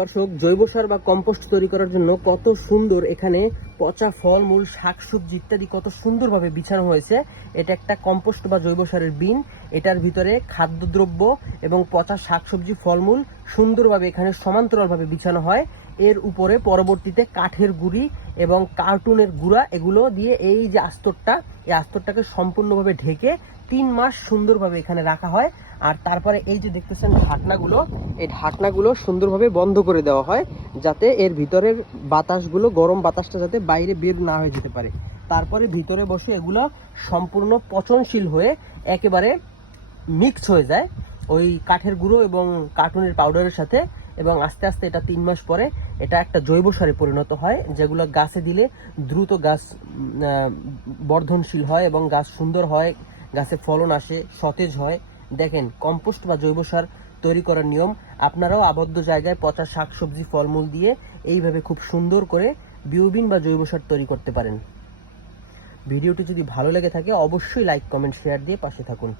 দর্শক, জৈব সার বা কম্পোস্ট তৈরি করার জন্য কত সুন্দর এখানে পচা ফল মূল শাকসবজি ইত্যাদি কত সুন্দরভাবে বিছানো হয়েছে। এটা একটা কম্পোস্ট বা জৈব সারের বিন। এটার ভিতরে খাদ্যদ্রব্য এবং পচা শাকসবজি, ফলমূল সুন্দরভাবে এখানে সমান্তরালভাবে বিছানো হয়। এর উপরে পরবর্তীতে কাঠের গুঁড়ি এবং কার্টুনের গুঁড়া এগুলো দিয়ে এই যে আস্তরটা, এই আস্তরটাকে সম্পূর্ণভাবে ঢেকে তিন মাস সুন্দরভাবে এখানে রাখা হয়। আর তারপরে এই যে দেখতেছেন ঢাকনাগুলো, এই ঢাকনাগুলো সুন্দরভাবে বন্ধ করে দেওয়া হয়, যাতে এর ভিতরের বাতাসগুলো, গরম বাতাসটা যাতে বাইরে বের না হয়ে যেতে পারে। তারপরে ভিতরে বসে এগুলো সম্পূর্ণ পচনশীল হয়ে একেবারে মিক্স হয়ে যায়। ওই কাঠের গুঁড়ো এবং কার্টুনের পাউডারের সাথে এবং আস্তে আস্তে এটা তিন মাস পরে এটা একটা জৈব সারে পরিণত হয়, যেগুলো গাছে দিলে দ্রুত গাছ বর্ধনশীল হয় এবং গাছ সুন্দর হয় গাছে ফলন আসে, সতেজ হয়। দেখেন, কম্পোস্ট বা জৈব সার তৈরি করার নিয়ম। আপনারাও আবদ্ধ জায়গায় পচা শাকসবজি, ফলমূল দিয়ে এইভাবে খুব সুন্দর করে বিউবিন বা জৈব সার তৈরি করতে পারেন। ভিডিওটি যদি ভালো লেগে থাকে, অবশ্যই লাইক, কমেন্ট, শেয়ার দিয়ে পাশে থাকুন।